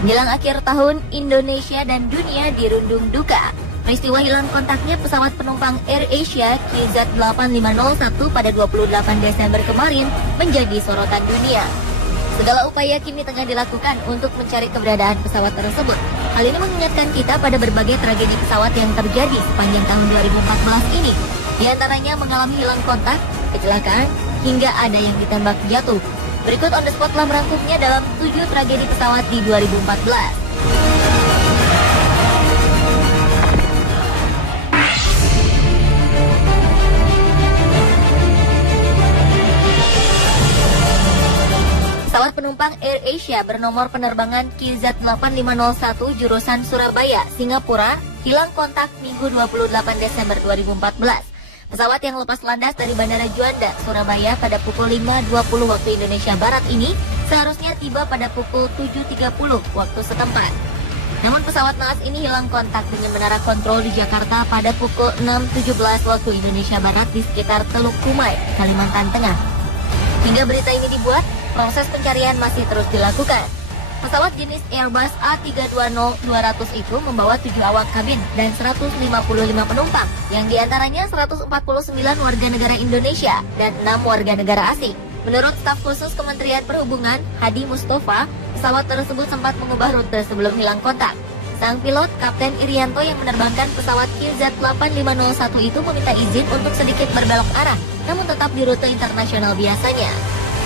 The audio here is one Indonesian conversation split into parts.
Menjelang akhir tahun, Indonesia dan dunia dirundung duka. Peristiwa hilang kontaknya pesawat penumpang AirAsia QZ8501 pada 28 Desember kemarin menjadi sorotan dunia. Segala upaya kini tengah dilakukan untuk mencari keberadaan pesawat tersebut. Hal ini mengingatkan kita pada berbagai tragedi pesawat yang terjadi sepanjang tahun 2014 ini. Di antaranya mengalami hilang kontak, kecelakaan, hingga ada yang ditembak jatuh. Berikut on the spot telah merangkumnya dalam 7 tragedi pesawat di 2014. Pesawat penumpang AirAsia bernomor penerbangan QZ8501 jurusan Surabaya, Singapura, hilang kontak Minggu 28 Desember 2014. Pesawat yang lepas landas dari Bandara Juanda, Surabaya pada pukul 5.20 waktu Indonesia Barat ini seharusnya tiba pada pukul 7.30 waktu setempat. Namun pesawat naas ini hilang kontak dengan menara kontrol di Jakarta pada pukul 6.17 waktu Indonesia Barat di sekitar Teluk Kumai, Kalimantan Tengah. Hingga berita ini dibuat, proses pencarian masih terus dilakukan. Pesawat jenis Airbus A320-200 itu membawa 7 awak kabin dan 155 penumpang, yang diantaranya 149 warga negara Indonesia dan 6 warga negara asing. Menurut staf khusus Kementerian Perhubungan, Hadi Mustafa, pesawat tersebut sempat mengubah rute sebelum hilang kontak. Sang pilot, Kapten Irianto yang menerbangkan pesawat QZ8501 itu meminta izin untuk sedikit berbelok arah, namun tetap di rute internasional biasanya.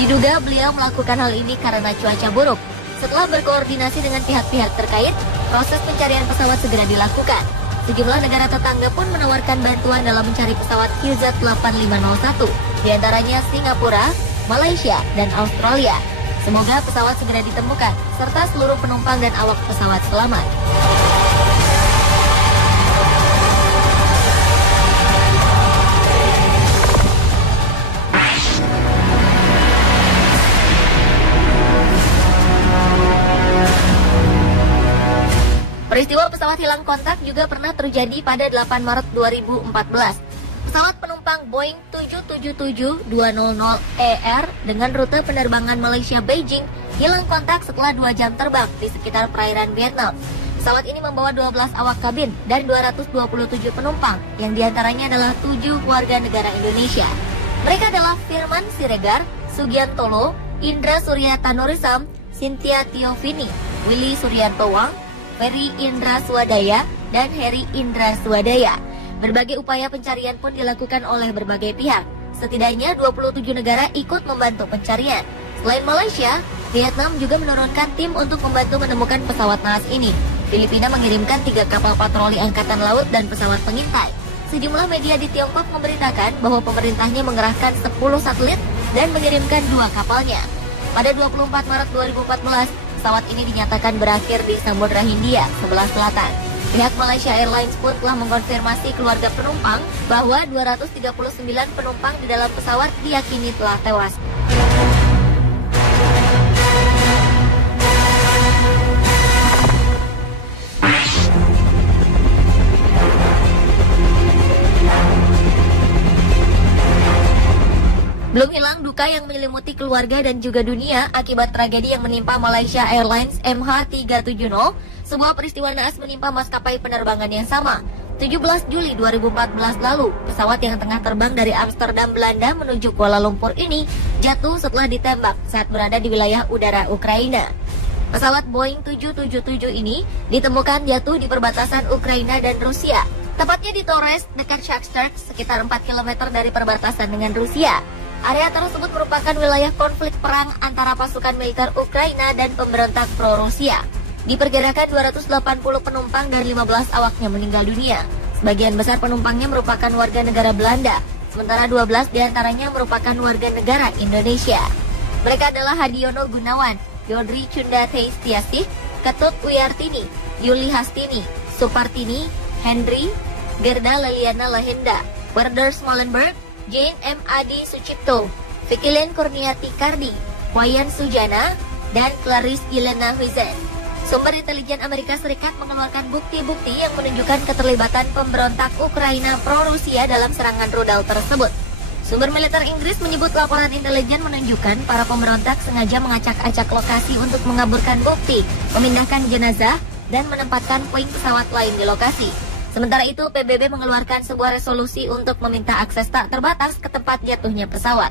Diduga beliau melakukan hal ini karena cuaca buruk. Setelah berkoordinasi dengan pihak-pihak terkait, proses pencarian pesawat segera dilakukan. Sejumlah negara tetangga pun menawarkan bantuan dalam mencari pesawat QZ8501, diantaranya Singapura, Malaysia, dan Australia. Semoga pesawat segera ditemukan, serta seluruh penumpang dan awak pesawat selamat. Peristiwa pesawat hilang kontak juga pernah terjadi pada 8 Maret 2014. Pesawat penumpang Boeing 777-200ER dengan rute penerbangan Malaysia-Beijing hilang kontak setelah 2 jam terbang di sekitar perairan Vietnam. Pesawat ini membawa 12 awak kabin dan 227 penumpang, yang diantaranya adalah 7 warga negara Indonesia. Mereka adalah Firman Siregar, Sugiantolo, Indra Suryatanurisam, Cynthia Tiovini, Willy Suryanto Wang, Ferry Indra Swadaya, dan Heri Indra Swadaya. Berbagai upaya pencarian pun dilakukan oleh berbagai pihak. Setidaknya 27 negara ikut membantu pencarian. Selain Malaysia, Vietnam juga menurunkan tim untuk membantu menemukan pesawat naas ini. Filipina mengirimkan 3 kapal patroli angkatan laut dan pesawat pengintai. Sejumlah media di Tiongkok memberitakan bahwa pemerintahnya mengerahkan 10 satelit dan mengirimkan 2 kapalnya. Pada 24 Maret 2014, pesawat ini dinyatakan berakhir di Samudra Hindia sebelah selatan. Pihak Malaysia Airlines pun telah mengkonfirmasi keluarga penumpang bahwa 239 penumpang di dalam pesawat diyakini telah tewas. Belum hilang duka yang menyelimuti keluarga dan juga dunia akibat tragedi yang menimpa Malaysia Airlines MH370, sebuah peristiwa naas menimpa maskapai penerbangan yang sama. 17 Juli 2014 lalu, pesawat yang tengah terbang dari Amsterdam, Belanda menuju Kuala Lumpur ini jatuh setelah ditembak saat berada di wilayah udara Ukraina. Pesawat Boeing 777 ini ditemukan jatuh di perbatasan Ukraina dan Rusia, tepatnya di Torres dekat Shakhtar, sekitar 4 km dari perbatasan dengan Rusia. Area tersebut merupakan wilayah konflik perang antara pasukan militer Ukraina dan pemberontak pro-Rusia. Diperkirakan 280 penumpang dan 15 awaknya meninggal dunia. Sebagian besar penumpangnya merupakan warga negara Belanda, sementara 12 diantaranya merupakan warga negara Indonesia. Mereka adalah Hadiono Gunawan, Yodri Cunda Teistiasih, Ketut Wiyartini, Yuli Hastini, Supartini, Henry, Gerda Leliana Lahenda, Werder Smolenberg, Jane M. Adi Sucipto, Vikilen Kurniati Kardi, Wayan Sujana, dan Clarice Yelena Huizen. Sumber intelijen Amerika Serikat mengeluarkan bukti-bukti yang menunjukkan keterlibatan pemberontak Ukraina pro-Rusia dalam serangan rudal tersebut. Sumber militer Inggris menyebut laporan intelijen menunjukkan para pemberontak sengaja mengacak-acak lokasi untuk mengaburkan bukti, memindahkan jenazah, dan menempatkan puing pesawat lain di lokasi. Sementara itu, PBB mengeluarkan sebuah resolusi untuk meminta akses tak terbatas ke tempat jatuhnya pesawat.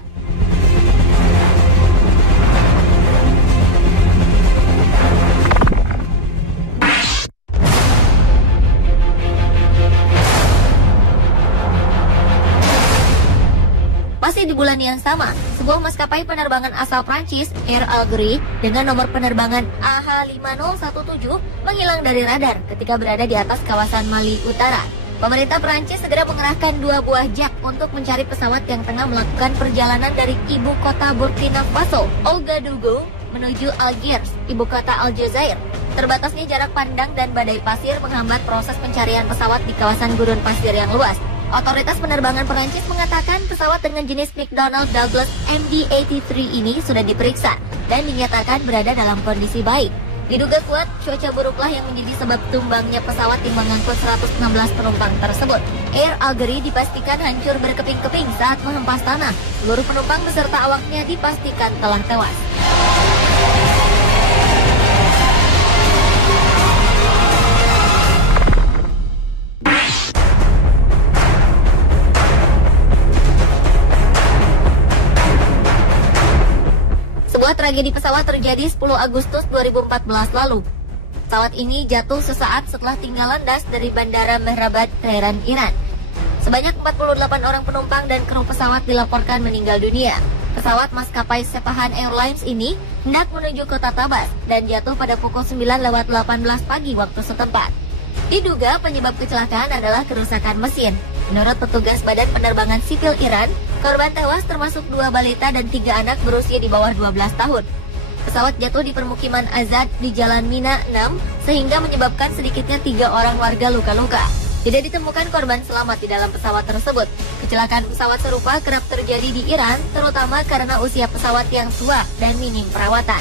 Masih di bulan yang sama, sebuah maskapai penerbangan asal Prancis, Air Algérie, dengan nomor penerbangan AH5017 menghilang dari radar ketika berada di atas kawasan Mali Utara. Pemerintah Prancis segera mengerahkan 2 buah jak untuk mencari pesawat yang tengah melakukan perjalanan dari ibu kota Burkina Faso, Ouagadougou, menuju Algiers, ibu kota Aljazair. Terbatasnya jarak pandang dan badai pasir menghambat proses pencarian pesawat di kawasan gurun pasir yang luas. Otoritas penerbangan Perancis mengatakan pesawat dengan jenis McDonnell Douglas MD-83 ini sudah diperiksa dan dinyatakan berada dalam kondisi baik. Diduga kuat, cuaca buruklah yang menjadi sebab tumbangnya pesawat yang mengangkut 116 penumpang tersebut. Air Algérie dipastikan hancur berkeping-keping saat menghempas tanah. Seluruh penumpang beserta awaknya dipastikan telah tewas. Sebuah tragedi pesawat terjadi 10 Agustus 2014 lalu. Pesawat ini jatuh sesaat setelah tinggal landas dari Bandara Mehrabad, Teheran, Iran. Sebanyak 48 orang penumpang dan kru pesawat dilaporkan meninggal dunia. Pesawat maskapai Sepahan Airlines ini hendak menuju kota Tabas dan jatuh pada pukul 9:18 pagi waktu setempat. Diduga penyebab kecelakaan adalah kerusakan mesin. Menurut petugas Badan Penerbangan Sipil Iran, korban tewas termasuk 2 balita dan 3 anak berusia di bawah 12 tahun. Pesawat jatuh di permukiman Azad di Jalan Mina 6 sehingga menyebabkan sedikitnya 3 orang warga luka-luka. Tidak ditemukan korban selamat di dalam pesawat tersebut. Kecelakaan pesawat serupa kerap terjadi di Iran, terutama karena usia pesawat yang tua dan minim perawatan.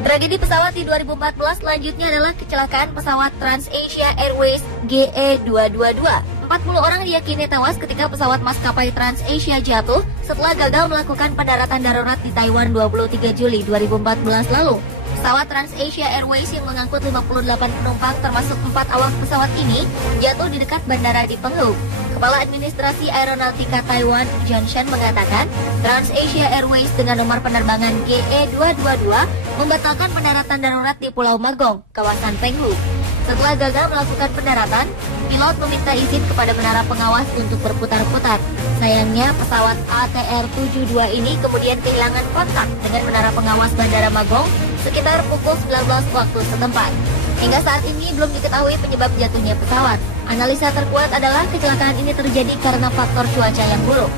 Tragedi pesawat di 2014 selanjutnya adalah kecelakaan pesawat TransAsia Airways GE222. 40 orang diyakini tewas ketika pesawat maskapai TransAsia jatuh setelah gagal melakukan pendaratan darurat di Taiwan 23 Juli 2014 lalu. Pesawat TransAsia Airways yang mengangkut 58 penumpang termasuk 4 awak pesawat ini jatuh di dekat bandara di Penghu. Kepala Administrasi Aeronautika Taiwan, Johnson, mengatakan TransAsia Airways dengan nomor penerbangan GE222 membatalkan pendaratan darurat di Pulau Magong, kawasan Penghu. Setelah gagal melakukan pendaratan, pilot meminta izin kepada menara pengawas untuk berputar-putar. Sayangnya, pesawat ATR-72 ini kemudian kehilangan kontak dengan menara pengawas Bandara Magong sekitar pukul 19 waktu setempat. Hingga saat ini belum diketahui penyebab jatuhnya pesawat. Analisa terkuat adalah kecelakaan ini terjadi karena faktor cuaca yang buruk.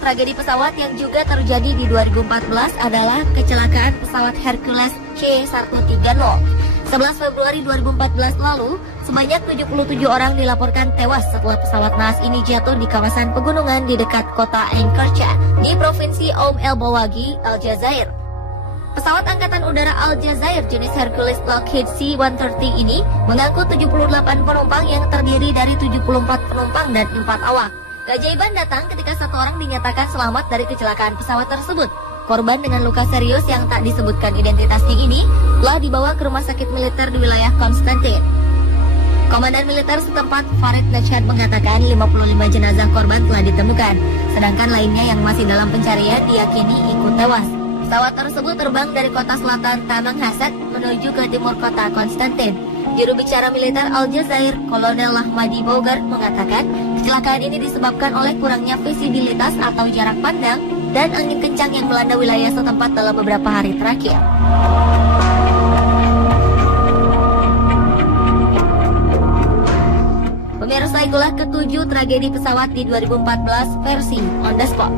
Tragedi pesawat yang juga terjadi di 2014 adalah kecelakaan pesawat Hercules C-130. 11 Februari 2014 lalu, sebanyak 77 orang dilaporkan tewas setelah pesawat naas ini jatuh di kawasan pegunungan di dekat kota Ankarcha di Provinsi El Bawagi, Aljazair. Pesawat Angkatan Udara Aljazair jenis Hercules Lockheed C-130 ini mengangkut 78 penumpang yang terdiri dari 74 penumpang dan 4 awak. Keajaiban datang ketika 1 orang dinyatakan selamat dari kecelakaan pesawat tersebut. Korban dengan luka serius yang tak disebutkan identitasnya ini telah dibawa ke rumah sakit militer di wilayah Konstantin. Komandan militer setempat Farid Najad mengatakan 55 jenazah korban telah ditemukan, sedangkan lainnya yang masih dalam pencarian diyakini ikut tewas. Pesawat tersebut terbang dari kota selatan Tamanghasset menuju ke timur kota Konstantin. Juru bicara militer Aljazair, Kolonel Lahmadi Bogar, mengatakan kecelakaan ini disebabkan oleh kurangnya visibilitas atau jarak pandang dan angin kencang yang melanda wilayah setempat dalam beberapa hari terakhir. Selesai itulah ketujuh tragedi pesawat di 2014 versi on the spot.